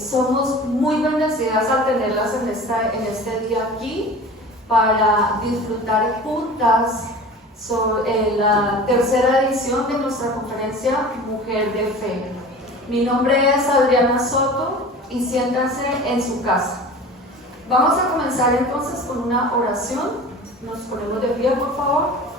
somos muy bendecidas al tenerlas en este día aquí para disfrutar juntas sobre la tercera edición de nuestra conferencia Mujer de Fe. Mi nombre es Adriana Soto y siéntanse en su casa. Vamos a comenzar entonces con una oración. Nos ponemos de pie, por favor.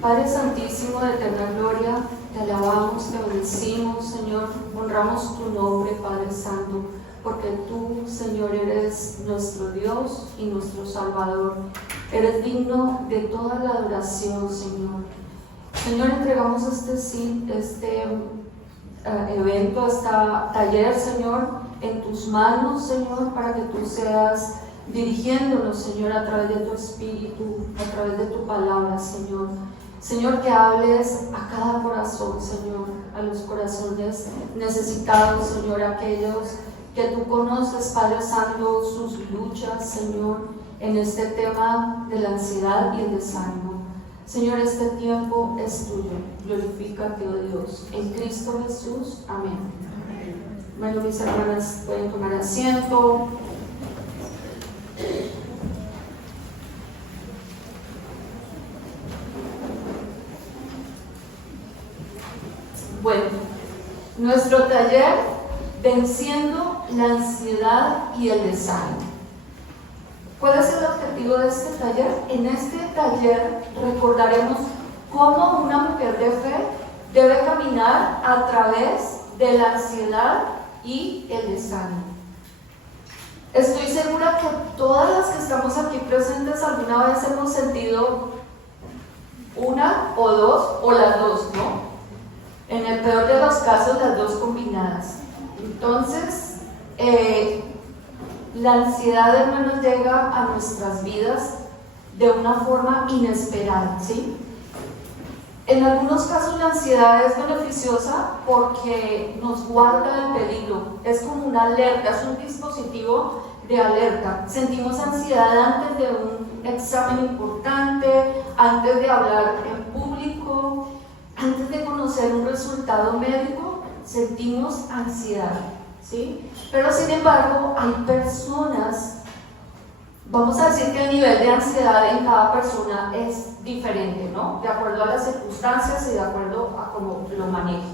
Padre Santísimo de eterna gloria, te alabamos, te bendecimos, Señor, honramos tu nombre, Padre Santo, porque tú, Señor, eres nuestro Dios y nuestro Salvador. Eres digno de toda la adoración, Señor. Señor, entregamos este evento, este taller, Señor, en tus manos, Señor, para que tú seas dirigiéndonos, Señor, a través de tu Espíritu, a través de tu palabra, Señor. Señor, que hables a cada corazón, Señor, a los corazones necesitados, Señor, aquellos que tú conoces, Padre Santo, sus luchas, Señor, en este tema de la ansiedad y el desánimo. Señor, este tiempo es tuyo. Glorifícate, oh Dios. En Cristo Jesús. Amén. Bueno, mis hermanas, pueden tomar asiento. Bueno, nuestro taller, venciendo la ansiedad y el desánimo. ¿Cuál es el objetivo de este taller? En este taller recordaremos cómo una mujer de fe debe caminar a través de la ansiedad y el desánimo. Estoy segura que todas las que estamos aquí presentes alguna vez hemos sentido una o dos, o las dos, ¿no? En el peor de los casos, las dos combinadas. Entonces, la ansiedad, hermanos, llega a nuestras vidas de una forma inesperada, ¿sí? En algunos casos la ansiedad es beneficiosa porque nos guarda del peligro. Es como una alerta, es un dispositivo de alerta. Sentimos ansiedad antes de un examen importante, antes de hablar en público, antes de conocer un resultado médico, sentimos ansiedad, ¿sí? Pero sin embargo, hay personas, vamos a decir que el nivel de ansiedad en cada persona es diferente, ¿no? De acuerdo a las circunstancias y de acuerdo a cómo lo maneje.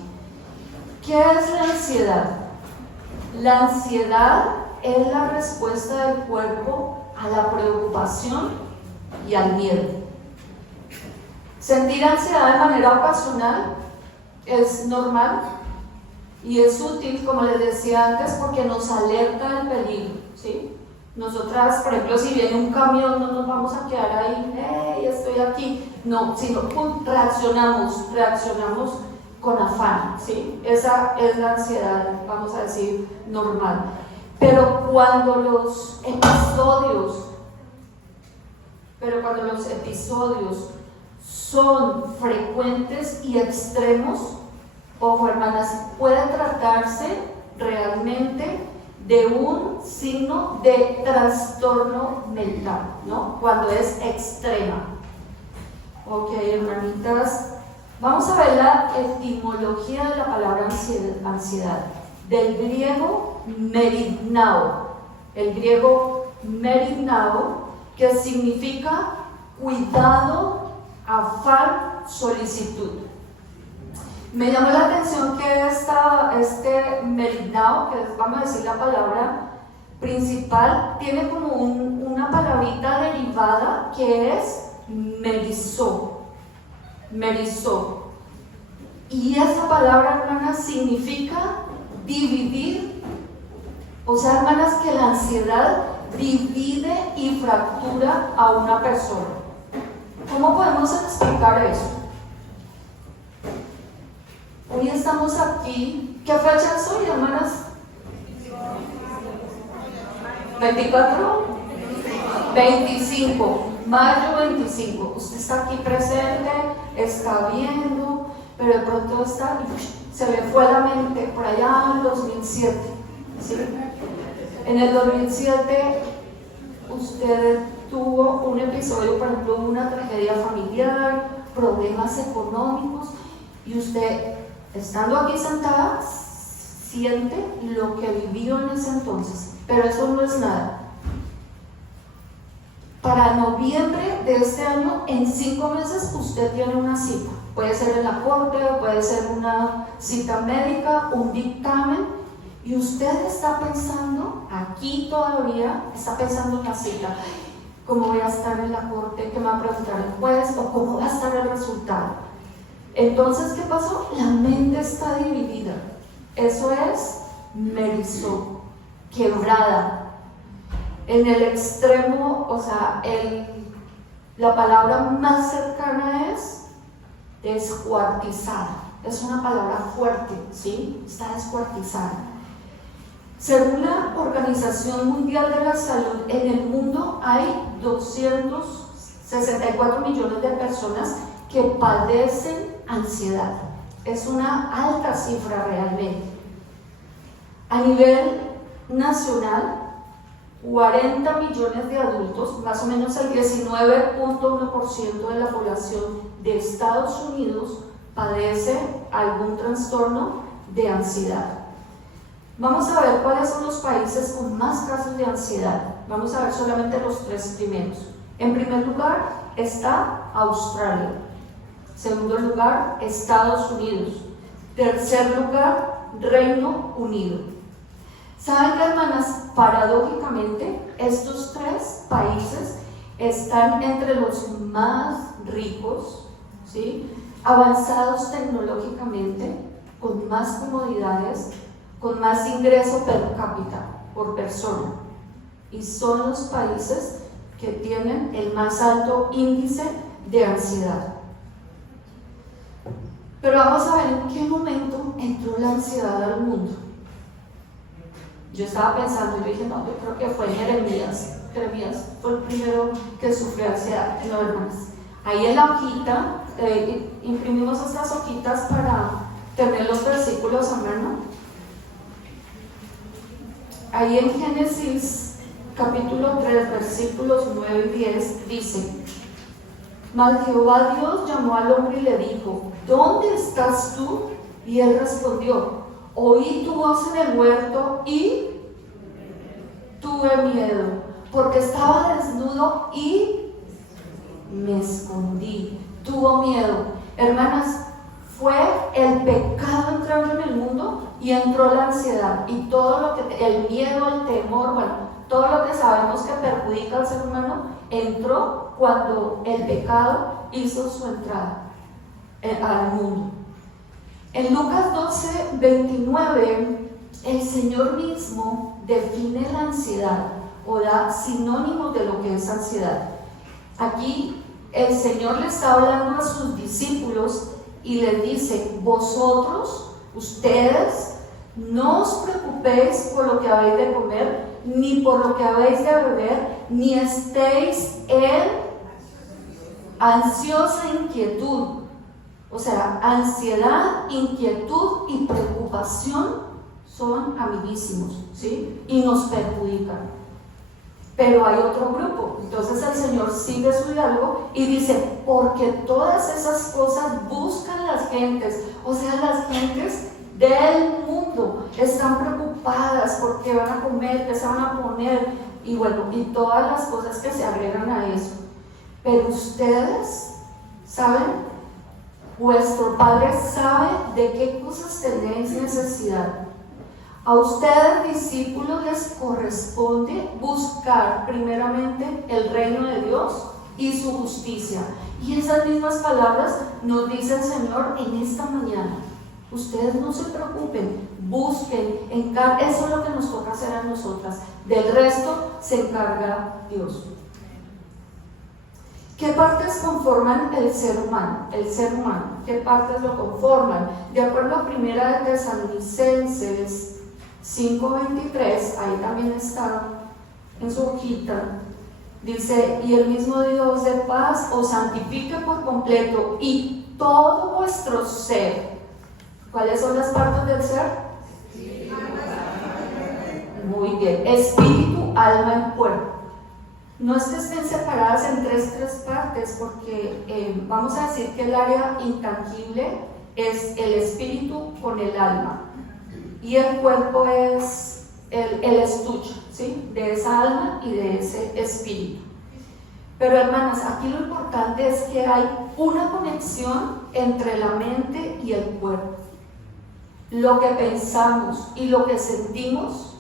¿Qué es la ansiedad? La ansiedad es la respuesta del cuerpo a la preocupación y al miedo. Sentir ansiedad de manera ocasional es normal y es útil, como les decía antes, porque nos alerta del peligro, ¿sí? Nosotras, por ejemplo, si viene un camión, no nos vamos a quedar ahí, ¡hey, estoy aquí! No, sino reaccionamos con afán, ¿sí? Esa es la ansiedad, vamos a decir, normal. Pero cuando los episodios son frecuentes y extremos, ojo, hermanas, puede tratarse realmente de un signo de trastorno mental, ¿no? Cuando es extrema. Ok, hermanitas, vamos a ver la etimología de la palabra ansiedad. Del griego merignao. El griego merignao, que significa cuidado, afán, solicitud. Me llamó la atención que este merignao, que es, vamos a decir, la palabra principal, tiene como una palabrita derivada que es merizó. Y esa palabra, hermanas, significa dividir. O sea, hermanas, que la ansiedad divide y fractura a una persona. ¿Cómo podemos explicar eso? Hoy estamos aquí. ¿Qué fecha es hoy, hermanas? 24, 25, mayo 25. Usted está aquí presente, está viendo, pero de pronto se le fue la mente por allá en el 2007. ¿Sí? En el 2007 usted tuvo un episodio, por ejemplo, una tragedia familiar, problemas económicos, Y usted, estando aquí sentada, siente lo que vivió en ese entonces, pero eso no es nada. Para noviembre de este año, en 5 meses, usted tiene una cita. Puede ser en la corte, puede ser una cita médica, un dictamen, y usted está pensando, aquí todavía, está pensando en la cita. ¿Cómo voy a estar en la corte? ¿Qué me va a preguntar el juez? ¿O cómo va a estar el resultado? Entonces, ¿qué pasó? La mente está dividida. Eso es merizó, quebrada. En el extremo, o sea, la palabra más cercana es descuartizada. Es una palabra fuerte, ¿sí? Está descuartizada. Según la Organización Mundial de la Salud, en el mundo hay 264 millones de personas que padecen ansiedad. Es una alta cifra realmente. A nivel nacional, 40 millones de adultos, más o menos el 19.1% de la población de Estados Unidos, padece algún trastorno de ansiedad. Vamos a ver cuáles son los países con más casos de ansiedad. Vamos a ver solamente los 3 primeros. En primer lugar está Australia. Segundo lugar, Estados Unidos. Tercer lugar, Reino Unido. ¿Saben qué, hermanas? Paradójicamente, estos 3 países están entre los más ricos, ¿sí? Avanzados tecnológicamente, con más comodidades, con más ingreso per cápita por persona. Y son los países que tienen el más alto índice de ansiedad. Pero vamos a ver en qué momento entró la ansiedad al mundo. Yo estaba pensando y yo dije, no, yo creo que fue Jeremías. Jeremías fue el primero que sufrió ansiedad. No, hermanas. Ahí en la hojita, imprimimos estas hojitas para tener los versículos a mano. Ahí en Génesis capítulo 3, versículos 9 y 10 dice: Mas Jehová Dios llamó al hombre y le dijo: ¿Dónde estás tú? Y él respondió: Oí tu voz en el huerto y tuve miedo, porque estaba desnudo y me escondí. Tuvo miedo. Hermanas, fue el pecado entrando en el mundo y entró la ansiedad y todo lo que, el miedo, el temor, bueno, todo lo que sabemos que perjudica al ser humano, entró cuando el pecado hizo su entrada al mundo. En Lucas 12, 29, el Señor mismo define la ansiedad o da sinónimos de lo que es ansiedad. Aquí el Señor le está hablando a sus discípulos y les dice: vosotros, ustedes, no os preocupéis por lo que habéis de comer, ni por lo que habéis de beber, ni estéis en ansiosa inquietud. O sea, ansiedad, inquietud y preocupación son amiguísimos, ¿sí? Y nos perjudican. Pero hay otro grupo. Entonces el Señor sigue su diálogo y dice: porque todas esas cosas buscan las gentes, o sea, las gentes del mundo están preocupadas por qué van a comer, qué se van a poner, y bueno, y todas las cosas que se agregan a eso. Pero ustedes, ¿saben? Vuestro Padre sabe de qué cosas tenéis necesidad. A ustedes, discípulos, les corresponde buscar primeramente el reino de Dios y su justicia. Y esas mismas palabras nos dice el Señor en esta mañana. Ustedes no se preocupen, busquen, eso es lo que nos toca hacer a nosotras. Del resto se encarga Dios. ¿Qué partes conforman el ser humano? El ser humano, ¿qué partes lo conforman? De acuerdo a 1 de Tesalonicenses 5:23, ahí también está en su hojita, dice: y el mismo Dios de paz os santifique por completo, y todo vuestro ser. ¿Cuáles son las partes del ser? Muy bien: espíritu, alma y cuerpo. No es que estén separadas en tres partes, porque vamos a decir que el área intangible es el espíritu con el alma. Y el cuerpo es el estuche, ¿sí? De esa alma y de ese espíritu. Pero hermanas, aquí lo importante es que hay una conexión entre la mente y el cuerpo. Lo que pensamos y lo que sentimos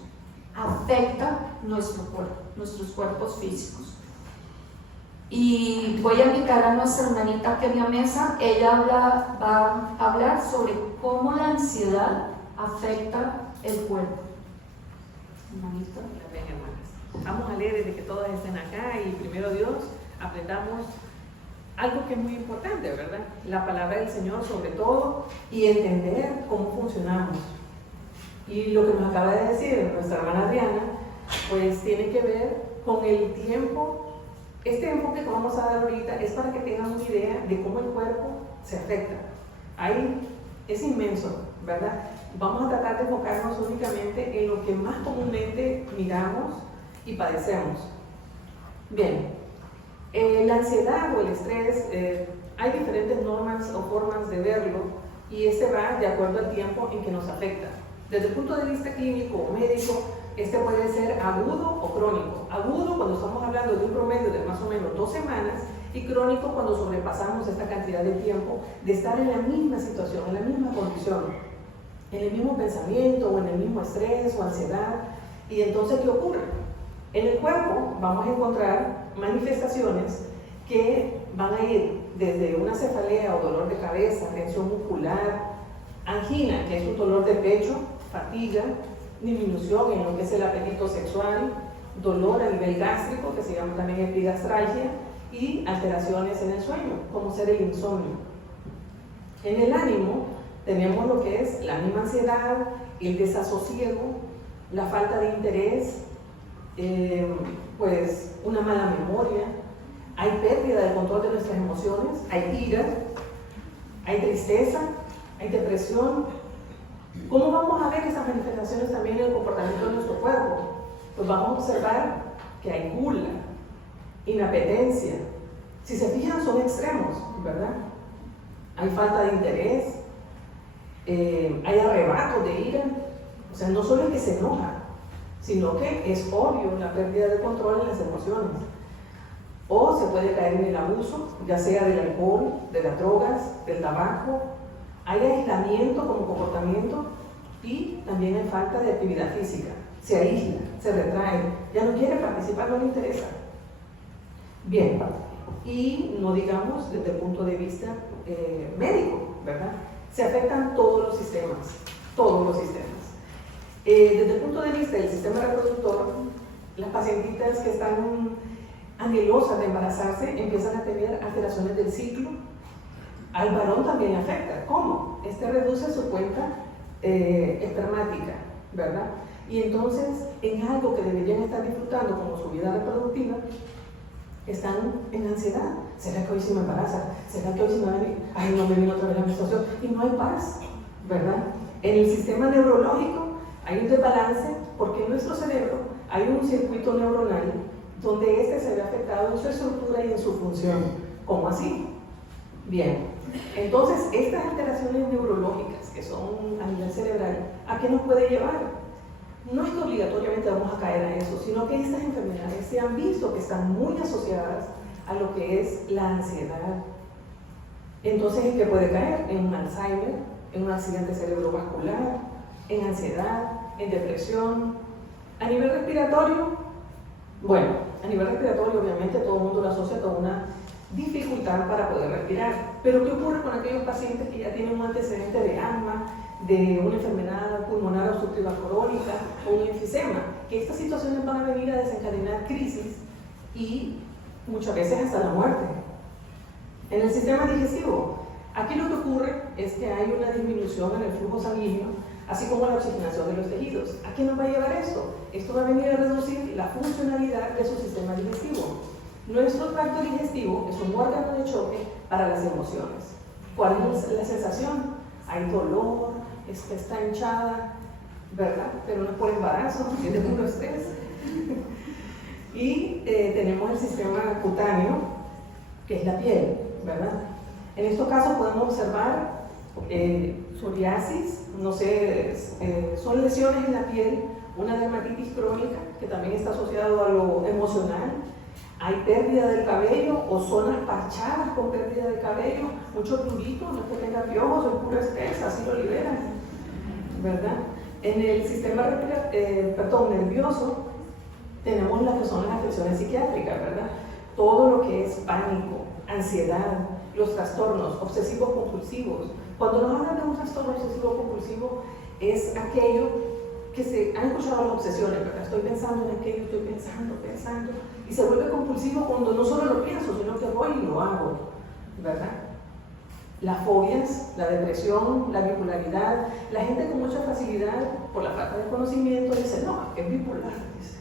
afecta nuestro cuerpo, nuestros cuerpos físicos. Y voy a invitar a nuestra hermanita Kenia Mesa. Ella va a hablar sobre cómo la ansiedad afecta el cuerpo. Hermanita. Amén, hermanas. Vamos a leer desde que todas estén acá y primero Dios, aprendamos algo que es muy importante, ¿verdad? La palabra del Señor sobre todo y entender cómo funcionamos. Y lo que nos acaba de decir nuestra hermana Adriana, pues tiene que ver con el tiempo. Este enfoque que vamos a dar ahorita es para que tengan una idea de cómo el cuerpo se afecta. Ahí es inmenso, ¿verdad? Vamos a tratar de enfocarnos únicamente en lo que más comúnmente miramos y padecemos. Bien, la ansiedad o el estrés, hay diferentes normas o formas de verlo y este va de acuerdo al tiempo en que nos afecta. Desde el punto de vista clínico o médico, este puede ser agudo o crónico. Agudo cuando estamos hablando de un promedio de más o menos 2 semanas y crónico cuando sobrepasamos esta cantidad de tiempo de estar en la misma situación, en la misma condición, en el mismo pensamiento o en el mismo estrés o ansiedad. Y entonces, ¿qué ocurre? En el cuerpo vamos a encontrar manifestaciones que van a ir desde una cefalea o dolor de cabeza, tensión muscular, angina, que es un dolor de pecho, fatiga, disminución en lo que es el apetito sexual, dolor a nivel gástrico, que se llama también epigastralgia, y alteraciones en el sueño, como ser el insomnio. En el ánimo tenemos lo que es la misma ansiedad, el desasosiego, la falta de interés, pues una mala memoria, hay pérdida del control de nuestras emociones, hay ira, hay tristeza, hay depresión. ¿Cómo vamos a ver esas manifestaciones también en el comportamiento de nuestro cuerpo? Pues vamos a observar que hay gula, inapetencia. Si se fijan, son extremos, ¿verdad? Hay falta de interés, hay arrebatos de ira. O sea, no solo es que se enoja, sino que es obvio la pérdida de control en las emociones. O se puede caer en el abuso, ya sea del alcohol, de las drogas, del tabaco. Hay aislamiento como comportamiento y también hay falta de actividad física. Se aísla, se retrae, ya no quiere participar, no le interesa. Bien, y no digamos desde el punto de vista médico, ¿verdad? Se afectan todos los sistemas, todos los sistemas. Desde el punto de vista del sistema reproductor, las pacientitas que están anhelosas de embarazarse empiezan a tener alteraciones del ciclo. Al varón también afecta. ¿Cómo? Este reduce su cuenta espermática, ¿verdad? Y entonces, en algo que deberían estar disfrutando como su vida reproductiva, están en ansiedad. ¿Será que hoy sí me embaraza? ¿Será que hoy sí me va a venir? Ay, no me vino otra vez la menstruación. Y no hay paz, ¿verdad? En el sistema neurológico hay un desbalance porque en nuestro cerebro hay un circuito neuronal donde este se ve afectado en su estructura y en su función. ¿Cómo así? Bien, entonces estas alteraciones neurológicas que son a nivel cerebral, ¿a qué nos puede llevar? No es que obligatoriamente vamos a caer a eso, sino que estas enfermedades se han visto que están muy asociadas a lo que es la ansiedad. Entonces, ¿en qué puede caer? En un Alzheimer, en un accidente cerebrovascular, en ansiedad, en depresión. A nivel respiratorio, bueno, a nivel respiratorio obviamente todo el mundo lo asocia con una dificultad para poder respirar. Pero ¿qué ocurre con aquellos pacientes que ya tienen un antecedente de asma, de una enfermedad pulmonar obstructiva crónica o un enfisema? Que estas situaciones van a venir a desencadenar crisis y muchas veces hasta la muerte. En el sistema digestivo, aquí lo que ocurre es que hay una disminución en el flujo sanguíneo, así como la oxigenación de los tejidos. ¿A qué nos va a llevar esto? Esto va a venir a reducir la funcionalidad de su sistema digestivo. Nuestro tracto digestivo es un órgano de choque para las emociones. ¿Cuál es la sensación? Hay dolor, está hinchada, ¿verdad? Pero no es por embarazo, es de puro estrés. Y tenemos el sistema cutáneo, que es la piel, ¿verdad? En estos casos podemos observar psoriasis, no sé, son lesiones en la piel, una dermatitis crónica que también está asociado a lo emocional. Hay pérdida del cabello o zonas parchadas con pérdida de cabello, mucho prurito, no es que tenga piojos, es pura espesa, así lo liberan, ¿verdad? En el sistema nervioso tenemos las que son las afecciones psiquiátricas, ¿verdad? Todo lo que es pánico, ansiedad, los trastornos obsesivos compulsivos. Cuando nos hablan de un trastorno obsesivo compulsivo es aquello que se han escuchado las obsesiones, ¿verdad? Estoy pensando en aquello, estoy pensando, y se vuelve compulsivo cuando no solo lo pienso, sino que voy y lo hago, ¿verdad? Las fobias, la depresión, la bipolaridad, la gente con mucha facilidad, por la falta de conocimiento, dice, no, es bipolar, dice.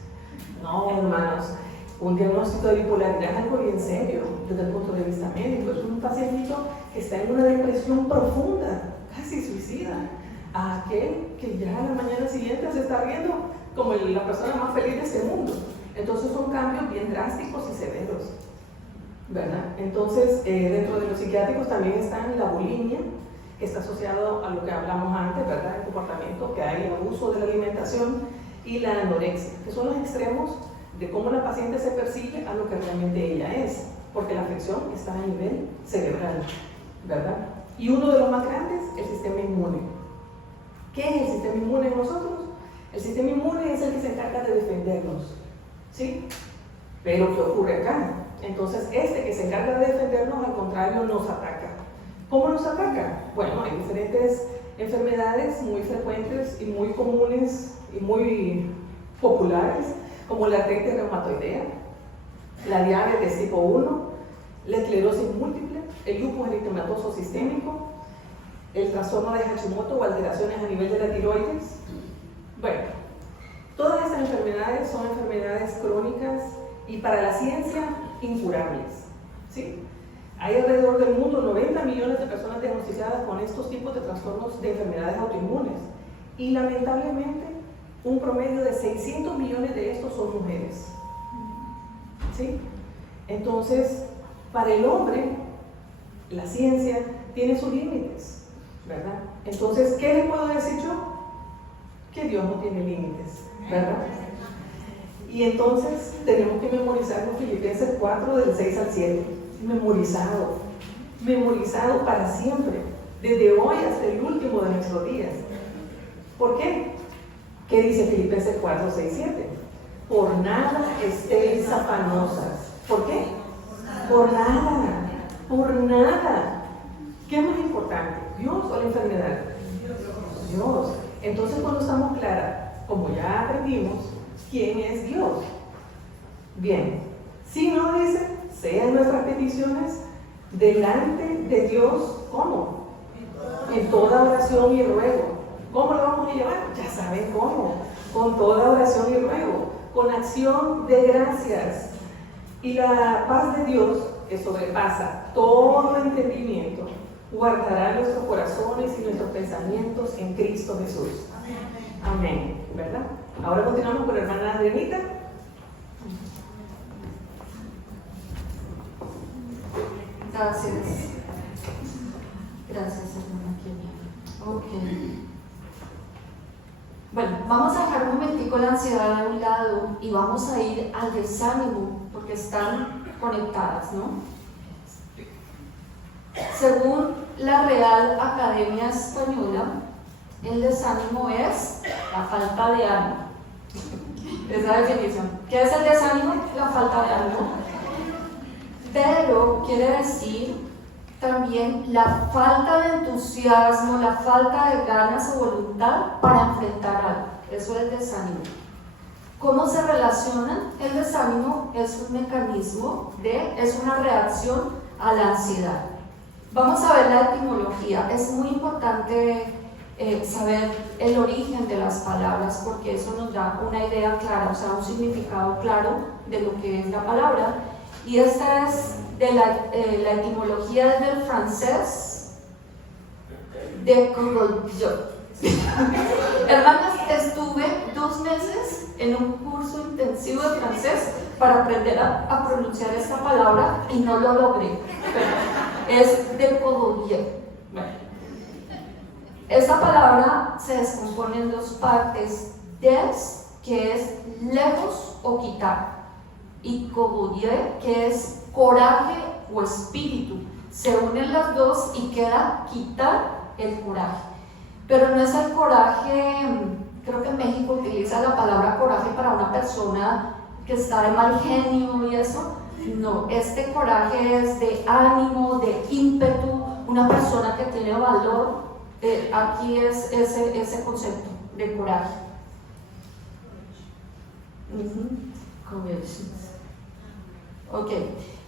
No, hermanos, un diagnóstico de bipolaridad es algo bien serio desde el punto de vista médico. Es un pacientito que está en una depresión profunda, casi suicida, a aquel que ya a la mañana siguiente se está viendo como la persona más feliz de este mundo. Entonces son cambios bien drásticos y severos, ¿verdad? Entonces, dentro de los psiquiátricos también está la bulimia, que está asociado a lo que hablamos antes, ¿verdad? El comportamiento que hay, el abuso de la alimentación, y la anorexia, que son los extremos de cómo la paciente se percibe a lo que realmente ella es, porque la afección está a nivel cerebral, ¿verdad? Y uno de los más grandes, el sistema inmune. ¿Qué es el sistema inmune en nosotros? El sistema inmune es el que se encarga de defendernos, ¿sí? Pero ¿qué ocurre acá? Entonces, este que se encarga de defendernos, al contrario, nos ataca. ¿Cómo nos ataca? Bueno, hay diferentes enfermedades muy frecuentes y muy comunes y muy populares, como la artritis reumatoidea, la diabetes tipo 1, la esclerosis múltiple, el lupus eritematoso sistémico, el trastorno de Hashimoto o alteraciones a nivel de la tiroides. Bueno, todas estas enfermedades son enfermedades crónicas y para la ciencia incurables, ¿sí? Hay alrededor del mundo 90 millones de personas diagnosticadas con estos tipos de trastornos de enfermedades autoinmunes y lamentablemente un promedio de 600 millones de estos son mujeres, ¿sí? Entonces, para el hombre, la ciencia tiene sus límites, ¿verdad? Entonces, ¿qué le puedo decir yo? Que Dios no tiene límites, ¿verdad? Y entonces tenemos que memorizar los Filipenses 4 del 6 al 7, memorizado para siempre, desde hoy hasta el último de nuestros días. ¿Por qué? ¿Qué dice Filipenses 4, 6, 7? Por nada estéis afanosas. ¿Por qué? Por nada, por nada. ¿Qué es más importante, Dios o la enfermedad? Dios. Entonces, cuando estamos claras, como ya aprendimos, ¿quién es Dios? Bien, si no dice, sean nuestras peticiones delante de Dios, ¿cómo? En toda oración y ruego. ¿Cómo lo vamos a llevar? Ya saben cómo. Con toda oración y ruego, con acción de gracias. Y la paz de Dios, que sobrepasa todo entendimiento, guardará nuestros corazones y nuestros pensamientos en Cristo Jesús. Amén. ¿Verdad? Ahora continuamos con la hermana Adrianita. Gracias. Gracias, hermana Kenia. Ok. Bueno, vamos a dejar un momentico la ansiedad a un lado y vamos a ir al desánimo, porque están conectadas, ¿no? Según la Real Academia Española, el desánimo es la falta de ánimo. Esa definición. ¿Qué es el desánimo? La falta de ánimo. Pero quiere decir también la falta de entusiasmo, la falta de ganas o voluntad para enfrentar algo. Eso es el desánimo. ¿Cómo se relacionan? El desánimo es un mecanismo es una reacción a la ansiedad. Vamos a ver la etimología. Es muy importante saber el origen de las palabras, porque eso nos da una idea clara, o sea, un significado claro de lo que es la palabra. Y esta es de la etimología del francés de Courdieu. Hermanas, estuve 2 meses en un curso intensivo de francés para aprender a pronunciar esta palabra y no lo logré. Es de Courdieu. Esta palabra se descompone en dos partes: des, que es lejos o quitar, y kobuye, que es coraje o espíritu. Se unen las dos y queda quitar el coraje. Pero no es el coraje, creo que en México utiliza la palabra coraje para una persona que está de mal genio y eso. No, este coraje es de ánimo, de ímpetu, una persona que tiene valor. Aquí es ese concepto de coraje. Ok,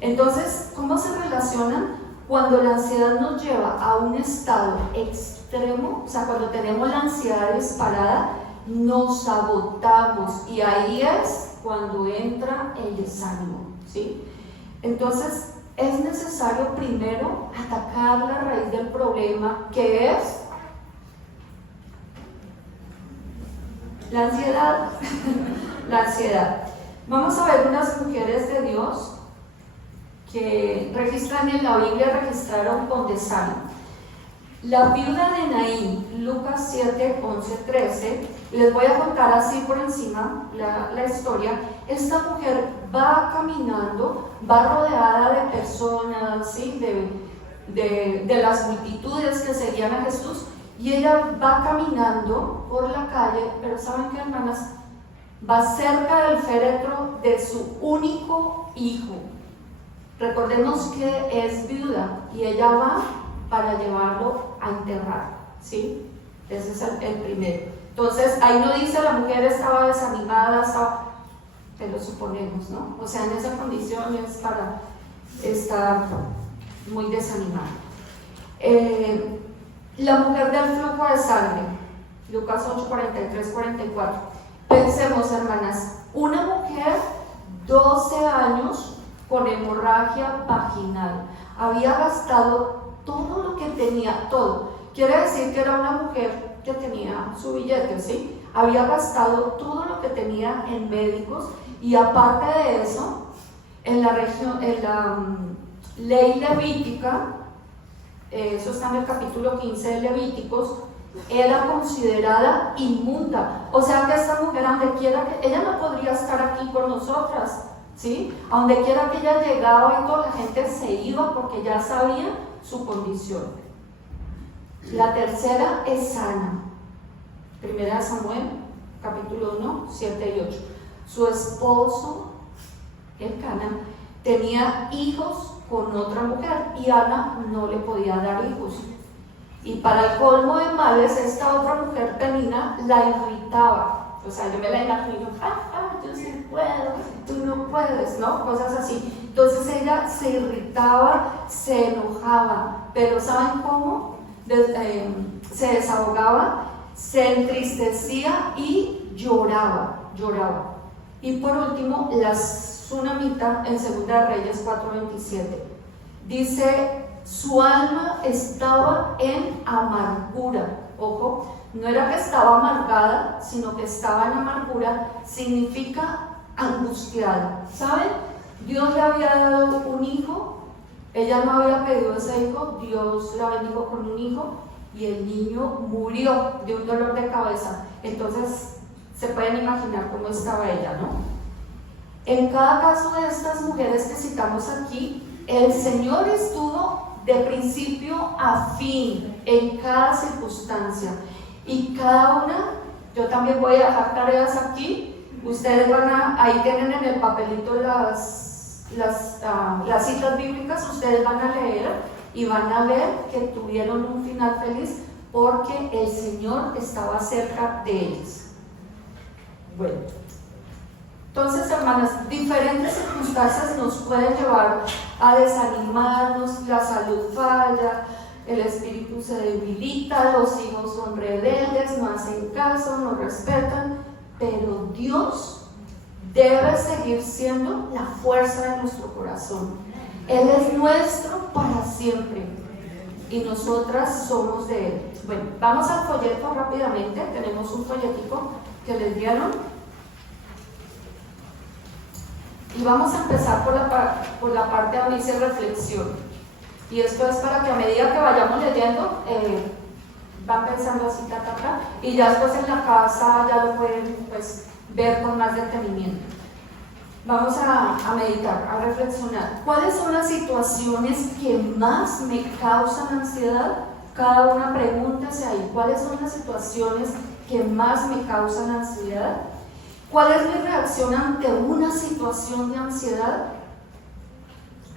entonces, ¿cómo se relacionan? Cuando la ansiedad nos lleva a un estado extremo, o sea, cuando tenemos la ansiedad disparada, nos agotamos, y ahí es cuando entra el desánimo, ¿sí? Entonces, es necesario primero atacar la raíz del problema, que es la ansiedad. La ansiedad. Vamos a ver unas mujeres de Dios que registran en la Biblia, registraron con desánimo. La viuda de Naín, Lucas 7, 11, 13, les voy a contar así por encima la historia. Esta mujer va caminando, va rodeada de personas, ¿sí? de las multitudes que seguían a Jesús, y ella va caminando por la calle, pero ¿saben qué, hermanas? Va cerca del féretro de su único hijo. Recordemos que es viuda y ella va para llevarlo a enterrar, ¿sí? Ese es el primero. Entonces, ahí no dice la mujer estaba desanimada, pero suponemos, ¿no? O sea, en esa condición es para estar muy desanimada. La mujer del flujo de sangre, Lucas 8, 43, 44. Pensemos, hermanas, una mujer 12 años con hemorragia vaginal, había gastado todo lo que tenía, todo. Quiere decir que era una mujer que tenía su billete, ¿sí? Había gastado todo lo que tenía en médicos, y aparte de eso, en la ley levítica, eso está en el capítulo 15 de Levíticos, era considerada inmunda. O sea que esta mujer, donde quiera que ella no podría estar aquí con nosotras, ¿sí? A donde quiera que ella llegaba y toda la gente se iba porque ya sabía su condición. La tercera es sana. Primera de Samuel, capítulo 1, 7 y 8. Su esposo, Elcana, tenía hijos con otra mujer y Ana no le podía dar hijos. Y para el colmo de males, esta otra mujer, Penina, la irritaba. O sea, yo me la imagino, yo sí puedo, tú no puedes, ¿no? Cosas así. Entonces ella se irritaba, se enojaba, pero ¿saben cómo? Se desahogaba, se entristecía y lloraba. Y por último, la Tsunamita en 2 Reyes 4:27 dice: su alma estaba en amargura. Ojo, no era que estaba amargada, sino que estaba en amargura. Significa angustiada. ¿Saben? Dios le había dado un hijo, ella no había pedido ese hijo, Dios la bendijo con un hijo y el niño murió de un dolor de cabeza. Entonces se pueden imaginar cómo estaba ella, ¿no? En cada caso de estas mujeres que citamos aquí, el Señor estuvo de principio a fin en cada circunstancia, y cada una, yo también voy a dejar tareas aquí, ustedes ahí tienen en el papelito las citas bíblicas, ustedes van a leer y van a ver que tuvieron un final feliz porque el Señor estaba cerca de ellas. Bueno, entonces, hermanas, diferentes circunstancias nos pueden llevar a desanimarnos, la salud falla, el espíritu se debilita, los hijos son rebeldes, no hacen caso, no respetan, pero Dios debe seguir siendo la fuerza de nuestro corazón. Él es nuestro para siempre y nosotras somos de Él. Bueno, vamos al folleto rápidamente, tenemos un folletico que les dieron. Y vamos a empezar por la parte de análisis y reflexión. Y esto es para que a medida que vayamos leyendo, van pensando así, y ya después en la casa ya lo pueden pues ver con más detenimiento. Vamos a meditar, a reflexionar. ¿Cuáles son las situaciones que más me causan ansiedad? Cada una pregúntese ahí, ¿cuáles son las situaciones que más me causan ansiedad? ¿Cuál es mi reacción ante una situación de ansiedad?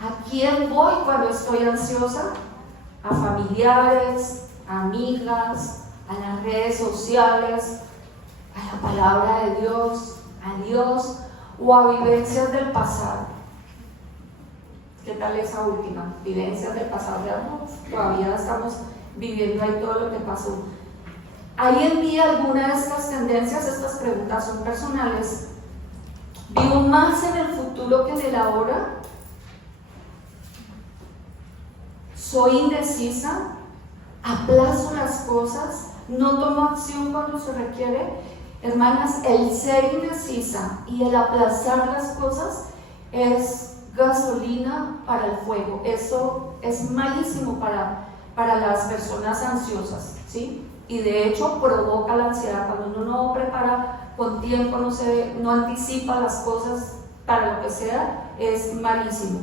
¿A quién voy cuando estoy ansiosa? ¿A familiares, a amigas, a las redes sociales, a la palabra de Dios, a Dios o a vivencias del pasado? ¿Qué tal esa última? Vivencias del pasado, todavía estamos viviendo ahí todo lo que pasó. ¿Hay en mí alguna de estas tendencias? Estas preguntas son personales. ¿Vivo más en el futuro que en el ahora? ¿Soy indecisa? ¿Aplazo las cosas? ¿No tomo acción cuando se requiere? Hermanas, el ser indecisa y el aplazar las cosas es gasolina para el fuego. Eso es malísimo para las personas ansiosas, ¿sí? Y de hecho provoca la ansiedad. Cuando uno no prepara con tiempo, no anticipa las cosas para lo que sea, es malísimo.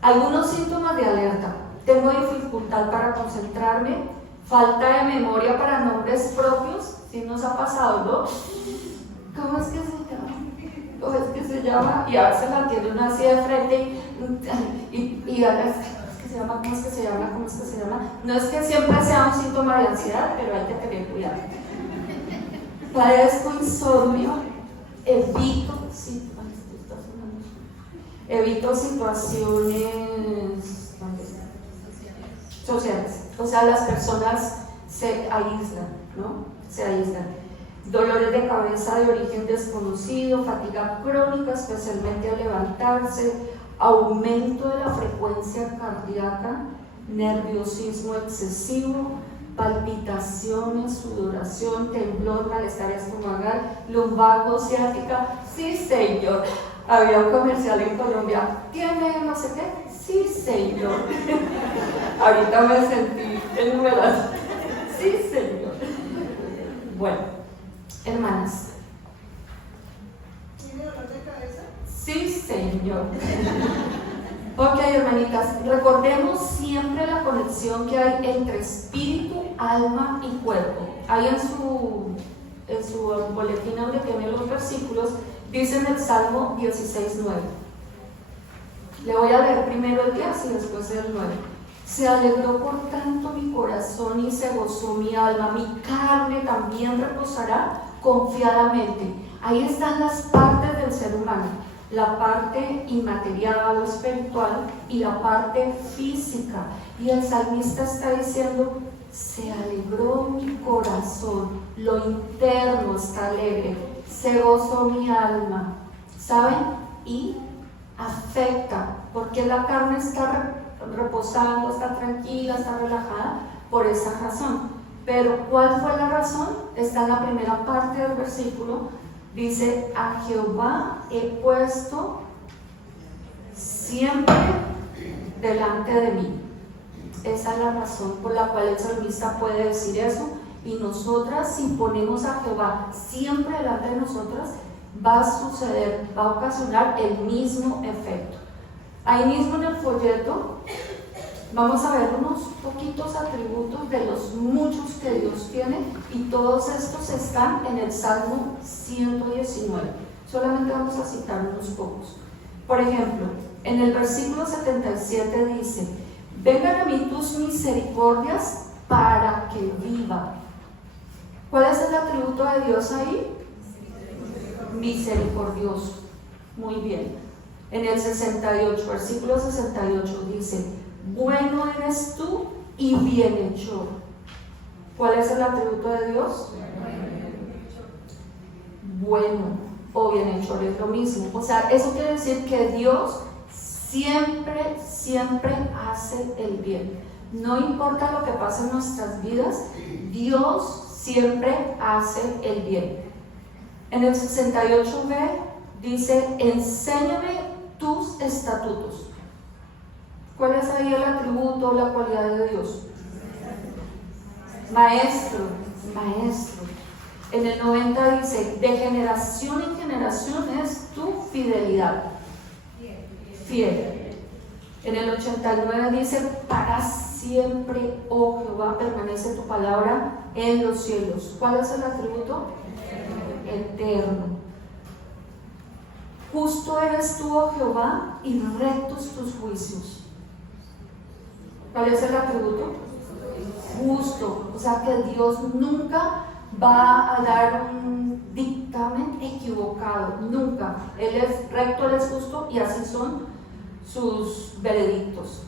Algunos síntomas de alerta: tengo dificultad para concentrarme, falta de memoria para nombres propios. ¿Sí nos ha pasado, no? ¿Cómo es que se llama? ¿Cómo es que se llama? Y a veces la tiene una así de frente y a veces, ¿cómo es que se llama? No es que siempre sea un síntoma de ansiedad, pero hay que tener cuidado. Padezco insomnio, evito situaciones sociales. O sea, las personas se aíslan, ¿no? Se aíslan. Dolores de cabeza de origen desconocido, fatiga crónica, especialmente al levantarse, aumento de la frecuencia cardíaca, nerviosismo excesivo, palpitaciones, sudoración, temblor, malestar estomacal, lumbago, ciática. Sí, señor. Había un comercial en Colombia. ¿Tiene no sé qué? Sí, señor. Ahorita me sentí enumerada. Sí, señor. Bueno, hermanas. ¿Tiene dolor de cabeza? Sí, señor. Ok, hermanitas, recordemos siempre la conexión que hay entre espíritu, alma y cuerpo. Ahí en su boletín donde tiene los versículos, dice en el Salmo 16:9. Le voy a leer primero el 10 y después el 9. Se alegró por tanto mi corazón y se gozó mi alma, mi carne también reposará confiadamente. Ahí están las partes del ser humano: la parte inmaterial o espiritual y la parte física. Y el salmista está diciendo: se alegró mi corazón, lo interno está alegre, se gozó mi alma. ¿Saben? Y afecta, porque la carne está reposando, está tranquila, está relajada por esa razón. Pero ¿cuál fue la razón? Está en la primera parte del versículo. Dice: a Jehová he puesto siempre delante de mí. Esa es la razón por la cual el salmista puede decir eso. Y nosotras, si ponemos a Jehová siempre delante de nosotras, va a suceder, va a ocasionar el mismo efecto. Ahí mismo en el folleto vamos a ver unos poquitos atributos de los muchos que Dios tiene, y todos estos están en el Salmo 119. Solamente vamos a citar unos pocos. Por ejemplo, en el versículo 77 dice: vengan a mí tus misericordias para que viva. ¿Cuál es el atributo de Dios ahí? Misericordioso. Muy bien. En el 68, versículo 68 dice: bueno eres tú y bienhechor. ¿Cuál es el atributo de Dios? Bueno o bienhechor es lo mismo. O sea, eso quiere decir que Dios siempre hace el bien. No importa lo que pase en nuestras vidas, Dios siempre hace el bien. En el 68b dice: enséñame tus estatutos. ¿Cuál es ahí el atributo o la cualidad de Dios? Maestro, maestro. En el 90 dice, de generación en generación es tu fidelidad. Fiel. En el 89 dice, para siempre, oh Jehová, permanece tu palabra en los cielos. ¿Cuál es el atributo? Eterno. Justo eres tú, oh Jehová, y rectos tus juicios. ¿Cuál es el atributo? Justo. O sea que Dios nunca va a dar un dictamen equivocado, nunca. Él es recto, Él es justo, y así son sus veredictos.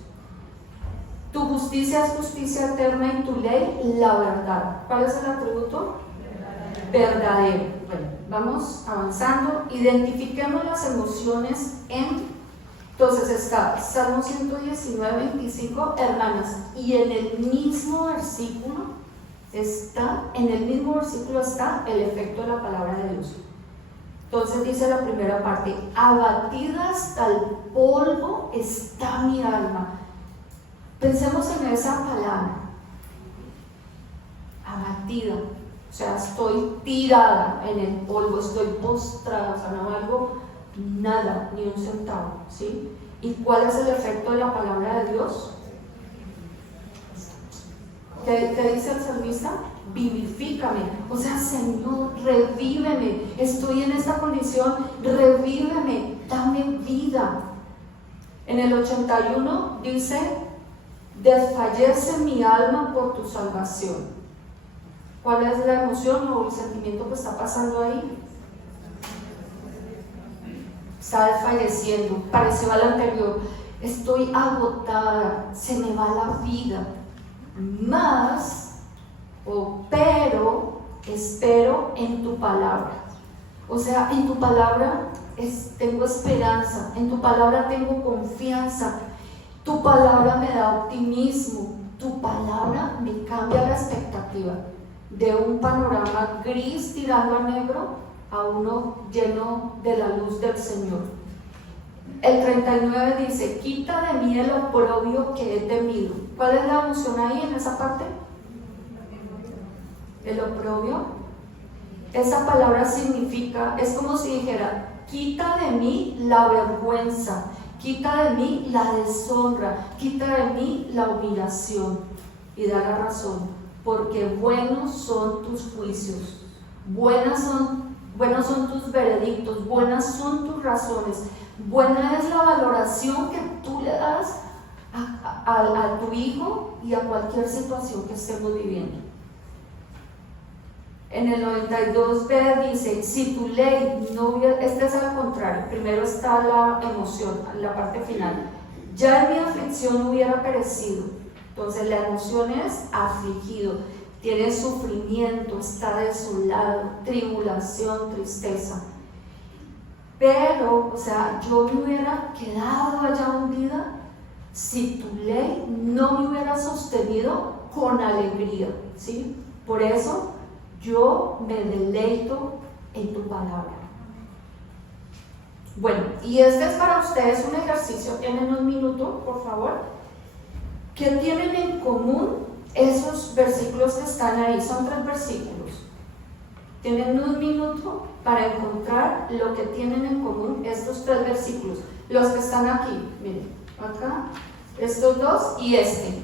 Tu justicia es justicia eterna y tu ley la verdad. ¿Cuál es el atributo? Verdadero. Bueno, vamos avanzando. Identifiquemos las emociones entonces está Salmo 119, 25, hermanas, y en el mismo versículo está el efecto de la palabra de Dios. Entonces dice la primera parte, abatida hasta el polvo está mi alma. Pensemos en esa palabra, abatida, o sea, estoy tirada en el polvo, estoy postrada, o sea, no valgo nada, ni un centavo, ¿sí? ¿Y cuál es el efecto de la palabra de Dios? ¿Qué dice el salmista? Vivifícame, o sea, Señor, revíveme, estoy en esta condición, revíveme, dame vida. En el 81 dice, desfallece mi alma por tu salvación. ¿Cuál es la emoción o el sentimiento que está pasando ahí? Está desfalleciendo, parecido al anterior. Estoy agotada, se me va la vida. Pero espero en tu palabra. O sea, en tu palabra tengo esperanza, en tu palabra tengo confianza, tu palabra me da optimismo, tu palabra me cambia la expectativa de un panorama gris tirando a negro a uno lleno de la luz del Señor. El 39 dice, quita de mí el oprobio que he temido. ¿Cuál es la emoción ahí en esa parte? El oprobio. Esa palabra significa, es como si dijera, quita de mí la vergüenza, quita de mí la deshonra, quita de mí la humillación. Y da la razón, porque buenos son tus juicios, buenos son tus veredictos, buenas son tus razones, buena es la valoración que tú le das a tu hijo y a cualquier situación que estemos viviendo. En el 92b dice, si tu ley no hubiera, este es al contrario, primero está la emoción, la parte final, ya en mi aflicción hubiera perecido. Entonces la emoción es afligido, tiene sufrimiento, está desolado, tribulación, tristeza. Pero, o sea, yo me hubiera quedado allá hundida si tu ley no me hubiera sostenido con alegría, ¿sí? Por eso yo me deleito en tu palabra. Bueno, y este es para ustedes un ejercicio, tienen un minuto, por favor. ¿Qué tienen en común esos versículos que están ahí? Son 3 versículos. Tienen un minuto para encontrar lo que tienen en común estos 3 versículos. Los que están aquí, miren, acá, estos 2 y este.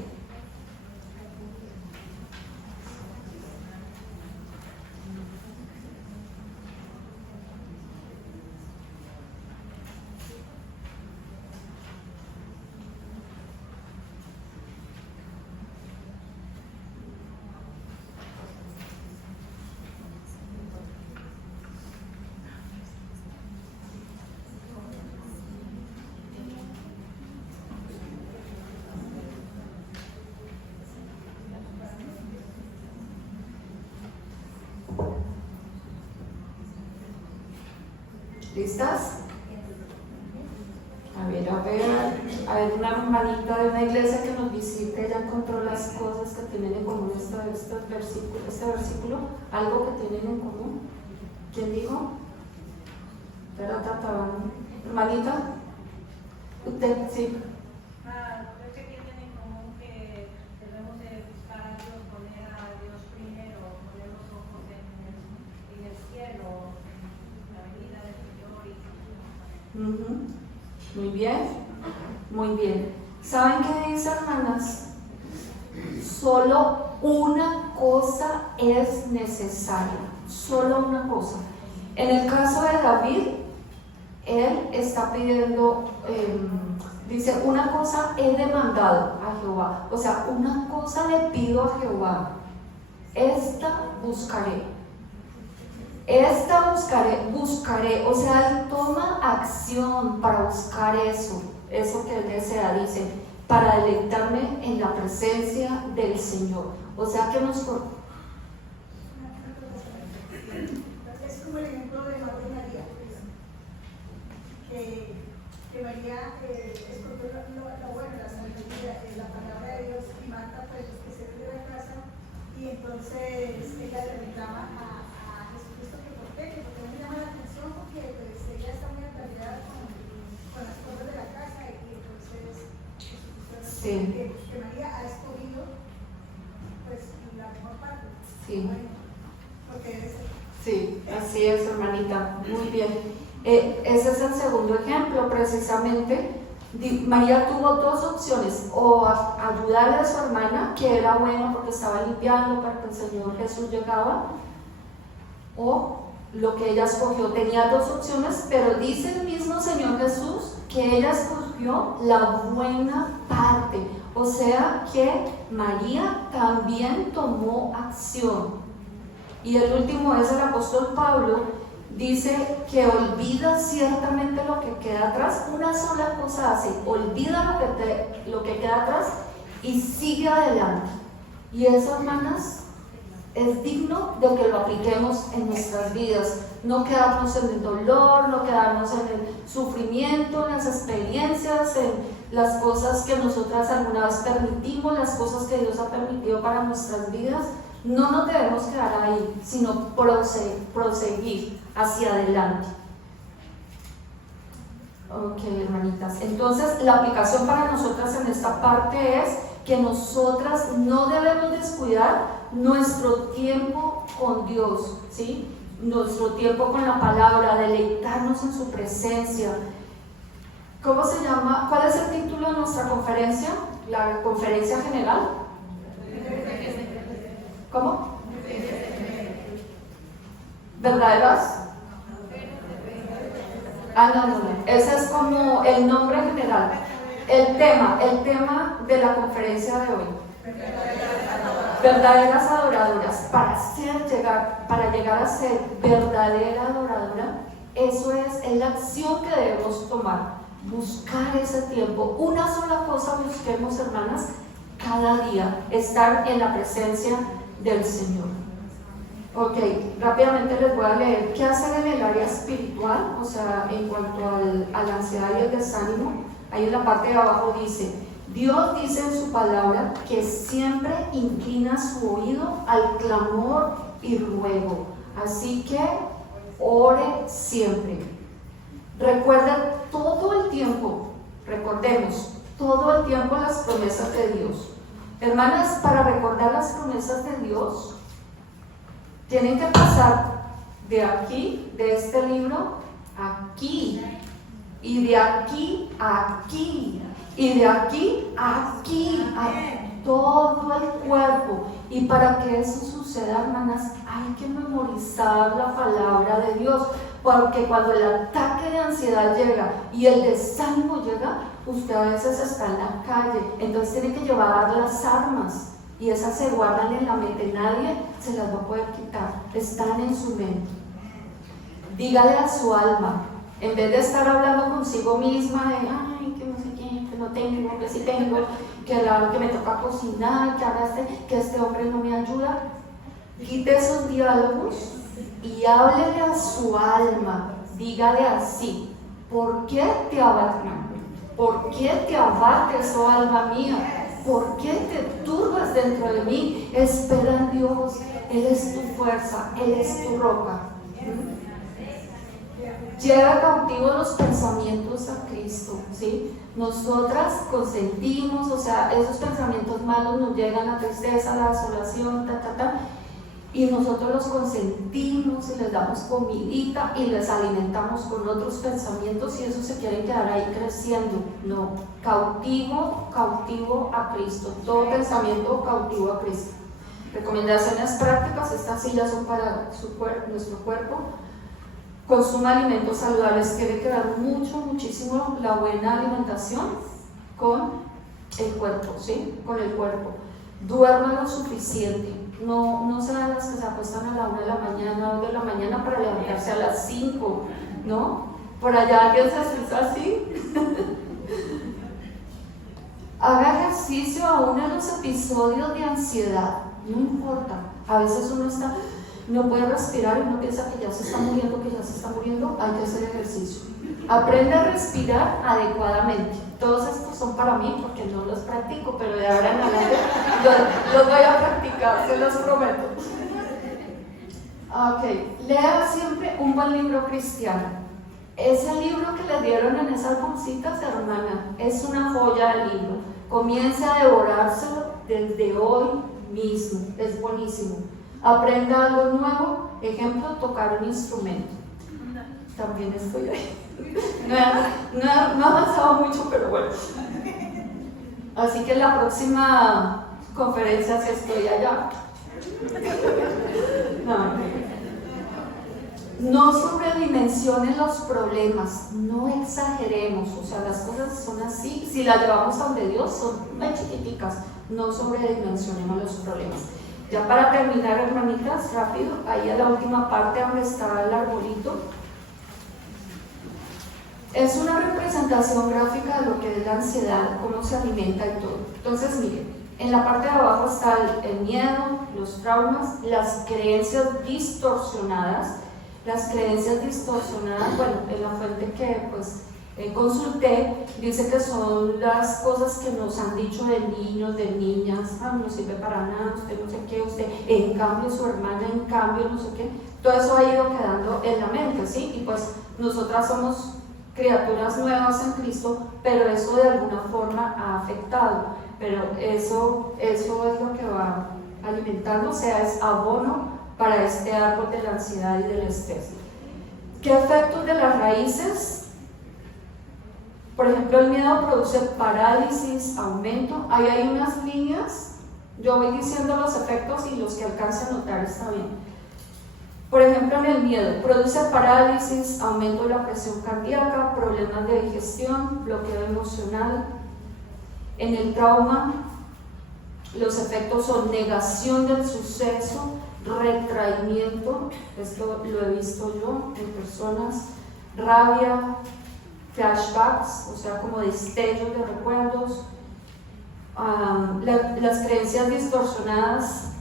¿Listas? A ver, una hermanita de una iglesia que nos visite, ella encontró las cosas que tienen en común este versículo, algo que tienen en común. ¿Quién dijo? Hermanita, usted, sí. Creo que tienen en común que debemos de buscar a Dios, poner a Dios Muy bien, muy bien. ¿Saben qué dice, hermanas? Solo una cosa es necesaria, solo una cosa. En el caso de David, él está pidiendo, dice, una cosa he demandado a Jehová, o sea, una cosa le pido a Jehová, esta buscaré, buscaré, o sea, él toma acción para buscar eso que él desea, dice, para deleitarme en la presencia del Señor, o sea que nos... Es como el ejemplo de María, que María escogió la buena, la sabiduría, la palabra de Dios, y Marta pues que se dio de la casa, y entonces ella le reclama a Jesucristo que por qué, que porque no me llama la atención, porque pues, ella está muy atareada con las cosas de la casa, y entonces Jesucristo que María ha escogido pues la mejor parte. Sí. Bueno, porque es... Sí, así es, hermanita, muy bien. Ese es el segundo ejemplo, precisamente. María tuvo dos opciones, o ayudarle a su hermana, que era bueno porque estaba limpiando para que el Señor Jesús llegaba, o lo que ella escogió. Tenía dos opciones, pero dice el mismo Señor Jesús que ella escogió la buena parte, o sea que María también tomó acción. Y el último es el apóstol Pablo, dice que olvida ciertamente lo que queda atrás, una sola cosa hace, olvida lo que queda atrás y sigue adelante. Y eso, hermanas, es digno de que lo apliquemos en nuestras vidas, no quedarnos en el dolor, no quedarnos en el sufrimiento, en las experiencias, en las cosas que nosotras alguna vez permitimos, las cosas que Dios ha permitido para nuestras vidas. No nos debemos quedar ahí, sino proseguir hacia adelante. Ok, hermanitas. Entonces, la aplicación para nosotras en esta parte es que nosotras no debemos descuidar nuestro tiempo con Dios, ¿sí? Nuestro tiempo con la palabra, deleitarnos en su presencia. ¿Cómo se llama? ¿Cuál es el título de nuestra conferencia? La conferencia general. ¿Cómo? ¿Verdaderas? No. Ese es como el nombre general. El tema de la conferencia de hoy. Verdaderas adoradoras. Para llegar a ser verdadera adoradora, eso es la acción que debemos tomar. Buscar ese tiempo. Una sola cosa busquemos, hermanas, cada día. Estar en la presencia del Señor. Ok, rápidamente les voy a leer qué hacer en el área espiritual, o sea, en cuanto a la ansiedad y el desánimo. Ahí en la parte de abajo dice, Dios dice en su palabra que siempre inclina su oído al clamor y ruego, así que ore siempre. Recuerda todo el tiempo, recordemos, todo el tiempo las promesas de Dios. Hermanas, para recordar las promesas de Dios, tienen que pasar de aquí, de este libro, aquí, y de aquí a aquí, y de aquí a aquí, a todo el cuerpo. Y para que eso suceda, hermanas, hay que memorizar la palabra de Dios, porque cuando el ataque de ansiedad llega y el desánimo llega, usted a veces está en la calle, entonces tiene que llevar las armas y esas se guardan en la mente, nadie se las va a poder quitar, están en su mente. Dígale a su alma, en vez de estar hablando consigo misma de ay, que no sé qué, que no tengo, que sí tengo, que me toca cocinar, que este hombre no me ayuda, quite esos diálogos y háblele a su alma, dígale así, ¿por qué te abarca? ¿Por qué te abates, oh alma mía? ¿Por qué te turbas dentro de mí? Espera en Dios, Él es tu fuerza, Él es tu roca. Lleva cautivos los pensamientos a Cristo, ¿sí? Nosotras consentimos, o sea, esos pensamientos malos nos llegan, la tristeza, la desolación, y nosotros los consentimos y les damos comidita y les alimentamos con otros pensamientos y esos se quieren quedar ahí creciendo. No, cautivo a Cristo, todo pensamiento cautivo a Cristo. Recomendaciones prácticas, estas sillas son para nuestro cuerpo. Consuma alimentos saludables, quiere quedar muchísimo la buena alimentación con el cuerpo, ¿sí? Con el cuerpo. Duerma lo suficiente. No sean las que se acuestan a la 1 de la mañana, 2 de la mañana para levantarse a las 5, ¿no? Por allá alguien se hace así. Haga ejercicio aún en los episodios de ansiedad, no importa. A veces uno no puede respirar y uno piensa que ya se está muriendo, hay que hacer ejercicio. Aprende a respirar adecuadamente. Todos estos son para mí porque no los practico, pero de ahora en adelante los voy a practicar, se los prometo. Ok, lea siempre un buen libro cristiano. Ese libro que le dieron en esas bolsitas, hermana, es una joya de libro. Comience a devorárselo desde hoy mismo, es buenísimo. Aprenda algo nuevo, ejemplo, tocar un instrumento. También estoy ahí. No ha avanzado mucho, pero bueno. Así que la próxima conferencia, si estoy allá. No sobredimensionen los problemas, no exageremos, o sea, las cosas son así, si las llevamos a donde Dios son muy chiquiticas, no sobredimensionemos los problemas. Ya para terminar, hermanitas, rápido, ahí a la última parte donde está el arbolito, es una representación gráfica de lo que es la ansiedad, cómo se alimenta y todo. Entonces, miren, en la parte de abajo está el miedo, los traumas, las creencias distorsionadas. Las creencias distorsionadas, bueno, en la fuente que consulté, dice que son las cosas que nos han dicho de niños, de niñas, no sirve para nada, usted no sé qué, usted, en cambio su hermana, en cambio no sé qué, todo eso ha ido quedando en la mente, ¿sí? Y pues nosotras somos criaturas nuevas en Cristo, pero eso de alguna forma ha afectado, pero eso es lo que va alimentando, o sea, es abono para este árbol de la ansiedad y del estrés. ¿Qué efectos de las raíces? Por ejemplo, el miedo produce parálisis, aumento. Ahí hay unas líneas, yo voy diciendo los efectos y los que alcance a notar está bien. Por ejemplo, en el miedo, produce parálisis, aumento de la presión cardíaca, problemas de digestión, bloqueo emocional. En el trauma, los efectos son negación del suceso, retraimiento, esto lo he visto yo en personas, rabia, flashbacks, o sea, como destellos de recuerdos, las creencias distorsionadas,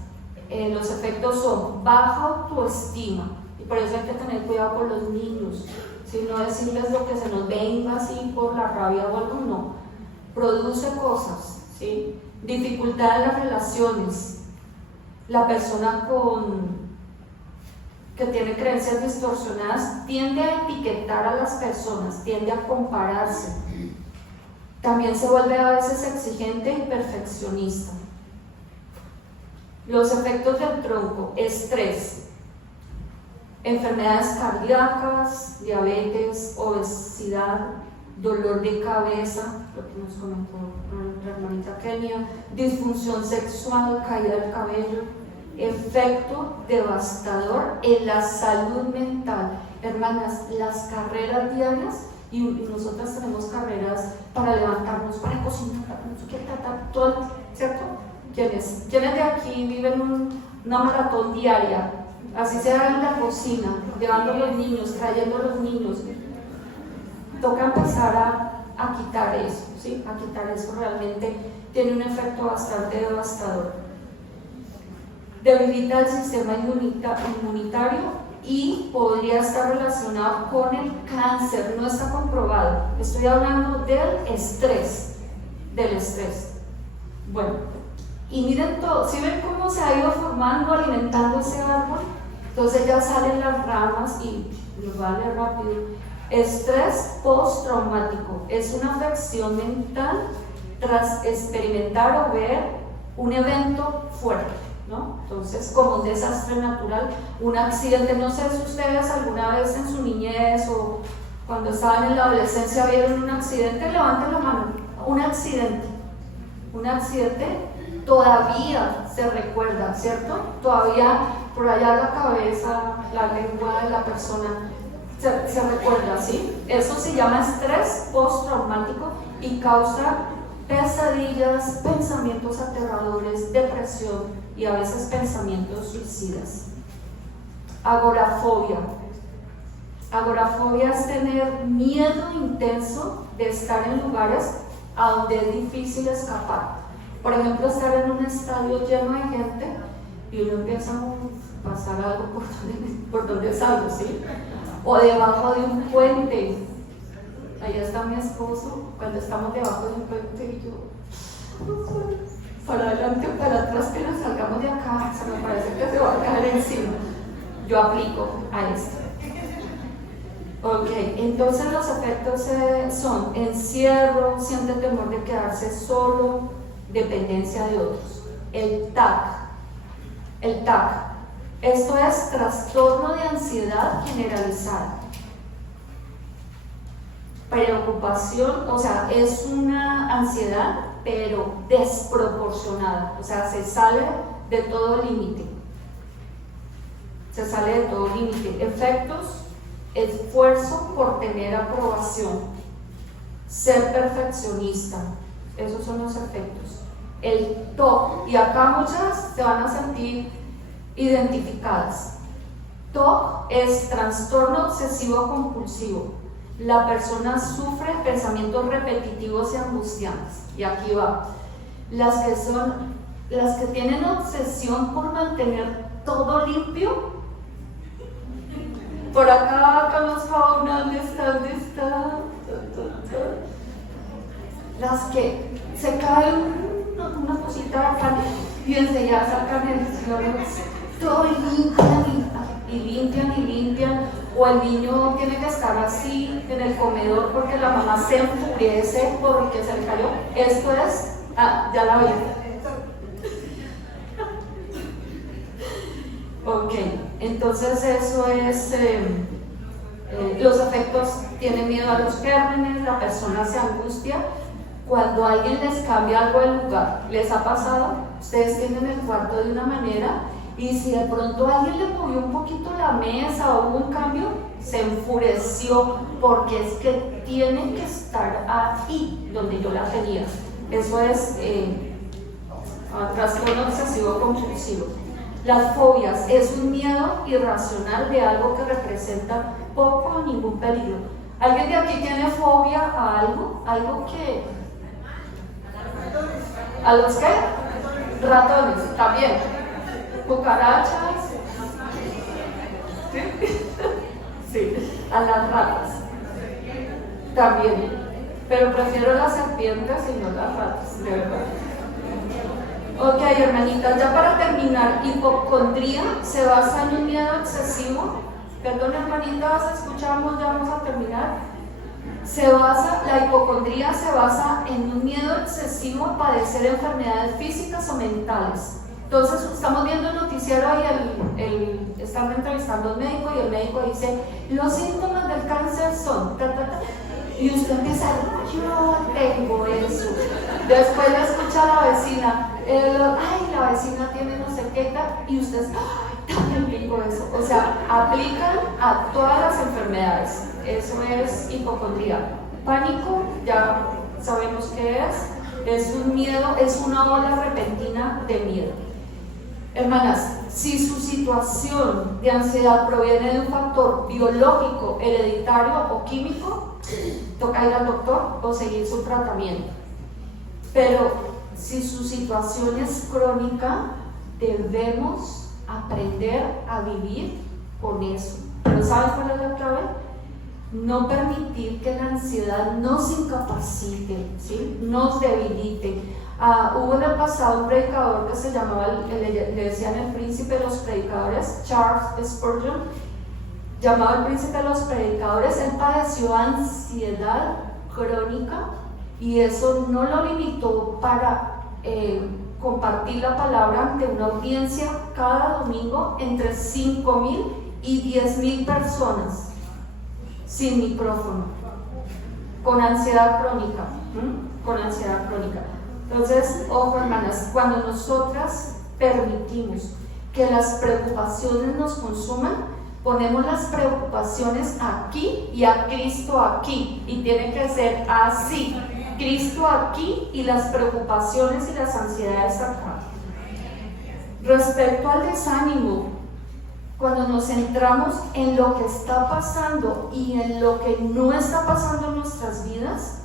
los efectos son baja autoestima, y por eso hay que tener cuidado con los niños, si no decirles lo que se nos venga así por la rabia o algo, no, produce cosas, ¿sí? Dificultad en las relaciones. La persona que tiene creencias distorsionadas tiende a etiquetar a las personas, tiende a compararse. También se vuelve a veces exigente y perfeccionista. Los efectos del tronco, estrés, enfermedades cardíacas, diabetes, obesidad, dolor de cabeza, lo que nos comentó la hermanita Kenia, disfunción sexual, caída del cabello, efecto devastador en la salud mental. Hermanas, las carreras diarias, y nosotras tenemos carreras para levantarnos, para cocinar, para no sé qué, todo, ¿cierto? ¿Quiénes de aquí viven una maratón diaria? Así sea en la cocina, llevando a los niños, trayendo a los niños. Toca empezar a quitar eso, ¿sí? A quitar eso, realmente tiene un efecto bastante devastador. Debilita el sistema inmunitario y podría estar relacionado con el cáncer, no está comprobado. Estoy hablando del estrés, Bueno, y miren todo, ¿sí ven cómo se ha ido formando, alimentando ese árbol? Entonces ya salen las ramas y nos va a leer rápido. Estrés postraumático es una afección mental tras experimentar o ver un evento fuerte. ¿no? Entonces, como un desastre natural, un accidente, no sé si ustedes alguna vez en su niñez o cuando estaban en la adolescencia vieron un accidente, levanten la mano. Un accidente todavía se recuerda, ¿cierto? Todavía por allá la cabeza, la lengua de la persona se recuerda, ¿sí? Eso se llama estrés postraumático y causa pesadillas, pensamientos aterradores, depresión y a veces pensamientos suicidas. Agorafobia. Agorafobia es tener miedo intenso de estar en lugares a donde es difícil escapar. Por ejemplo, estar en un estadio lleno de gente y uno empieza a pasar algo por donde salgo, ¿sí? O debajo de un puente. Allá está mi esposo, cuando estamos debajo de un puente y yo, para adelante o para atrás, que nos salgamos de acá, se me parece que se va a caer encima. Yo aplico a esto. Ok, entonces los efectos son encierro, siente temor de quedarse solo, dependencia de otros. El TAC, esto es trastorno de ansiedad generalizada. Preocupación, o sea, es una ansiedad, pero desproporcionada, o sea, se sale de todo límite. Efectos: esfuerzo por tener aprobación, ser perfeccionista, esos son los efectos. El TOC, y acá muchas se van a sentir identificadas. TOC es trastorno obsesivo compulsivo. La persona sufre pensamientos repetitivos y angustiantes. Y aquí va. Las que tienen obsesión por mantener todo limpio. Por acá los faunas, ¿dónde está? Las que se caen una cosita de acá y enseguida sacan el todo y limpian, o el niño tiene que estar así en el comedor porque la mamá se enfurece porque se le cayó. Esto es, ya la vi. Ok, entonces eso es, los efectos: tiene miedo a los gérmenes, la persona se angustia cuando alguien les cambia algo de lugar. ¿Les ha pasado? Ustedes tienen el cuarto de una manera y si de pronto alguien le movió un poquito la mesa o hubo un cambio, se enfureció porque es que tiene que estar ahí donde yo la tenía. Eso es trastorno obsesivo compulsivo. Las fobias es un miedo irracional de algo que representa poco o ningún peligro. ¿Alguien de aquí tiene fobia a algo? Algo que... ¿A los qué? Ratones, también. Cucarachas. Sí, a las ratas. También. Pero prefiero las serpientes y no las ratas, de verdad. Ok, hermanitas, ya para terminar, hipocondría se basa en un miedo excesivo. Perdón, hermanitas, escuchamos, ya vamos a terminar. La hipocondría se basa en un miedo excesivo a padecer enfermedades físicas o mentales. Entonces, estamos viendo el noticiero y están entrevistando al médico y el médico dice: los síntomas del cáncer son y usted empieza: yo tengo eso. Después le escucha a la vecina: la vecina tiene no sé qué, y usted: también tengo eso. O sea, aplican a todas las enfermedades. Eso es hipocondría. Pánico, ya sabemos qué es un miedo, es una ola repentina de miedo. Hermanas, si su situación de ansiedad proviene de un factor biológico, hereditario o químico, toca ir al doctor o seguir su tratamiento. Pero si su situación es crónica, debemos aprender a vivir con eso. ¿Pero sabes cuál es la clave? No permitir que la ansiedad nos incapacite, ¿sí? Nos debilite. Hubo en el pasado un predicador que se llamaba, le decían el príncipe de los predicadores, Charles Spurgeon, llamado el príncipe de los predicadores. Él padeció ansiedad crónica y eso no lo limitó para compartir la palabra ante una audiencia cada domingo entre 5,000 y 10,000 personas, sin micrófono, con ansiedad crónica, con ansiedad crónica. Entonces, ojo hermanas, cuando nosotras permitimos que las preocupaciones nos consuman, ponemos las preocupaciones aquí y a Cristo aquí, y tiene que ser así, Cristo aquí y las preocupaciones y las ansiedades acá. Respecto al desánimo, cuando nos centramos en lo que está pasando y en lo que no está pasando en nuestras vidas,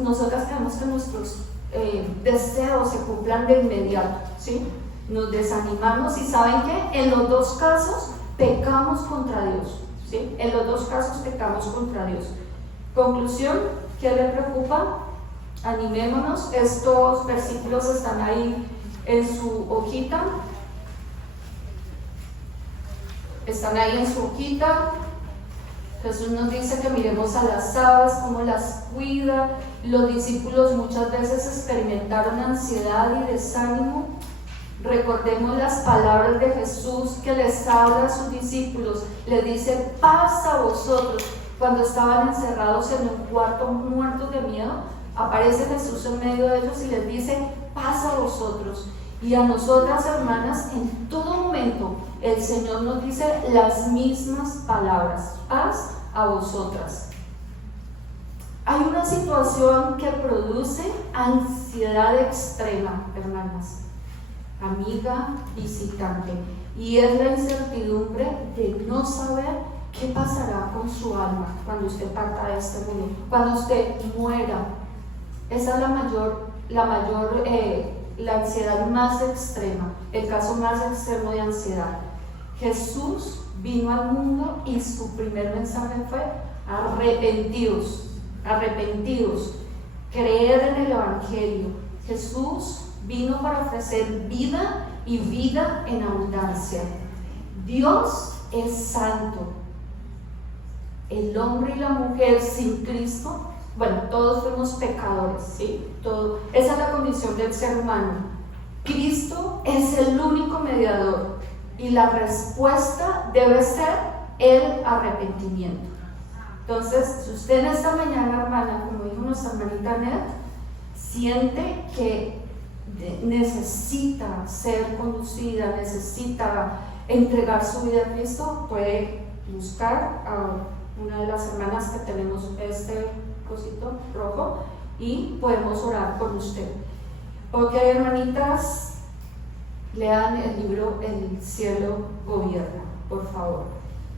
nosotras queremos que nuestros deseos se cumplan de inmediato, ¿sí? Nos desanimamos y ¿saben qué? En los dos casos pecamos contra Dios, ¿sí? En los dos casos pecamos contra Dios. Conclusión, ¿qué le preocupa? Animémonos, estos versículos están ahí en su hojita. Están ahí en su hojita. Jesús nos dice que miremos a las aves, cómo las cuida. Los discípulos muchas veces experimentaron ansiedad y desánimo. Recordemos las palabras de Jesús que les habla a sus discípulos. Les dice, paz a vosotros. Cuando estaban encerrados en un cuarto muertos de miedo, aparece Jesús en medio de ellos y les dice, paz a vosotros. Y a nosotras, hermanas, en todo momento el Señor nos dice las mismas palabras, paz a vosotras. Hay una situación que produce ansiedad extrema, hermanas, amiga, visitante, y es la incertidumbre de no saber qué pasará con su alma cuando usted parta de este mundo, cuando usted muera. Esa es la ansiedad más extrema, el caso más extremo de ansiedad. Jesús vino al mundo y su primer mensaje fue arrepentidos, creed en el Evangelio. Jesús vino para ofrecer vida y vida en abundancia. Dios es santo. El hombre y la mujer sin Cristo, bueno, todos fuimos pecadores, ¿sí? Esa es la condición del ser humano. Cristo es el único mediador y la respuesta debe ser el arrepentimiento. Entonces, si usted en esta mañana, hermana, como dijo nuestra hermanita Ned, siente que necesita ser conducida, necesita entregar su vida a Cristo, puede buscar a una de las hermanas que tenemos este cosito rojo y podemos orar por usted. Ok, hermanitas, lean el libro El cielo gobierna, por favor.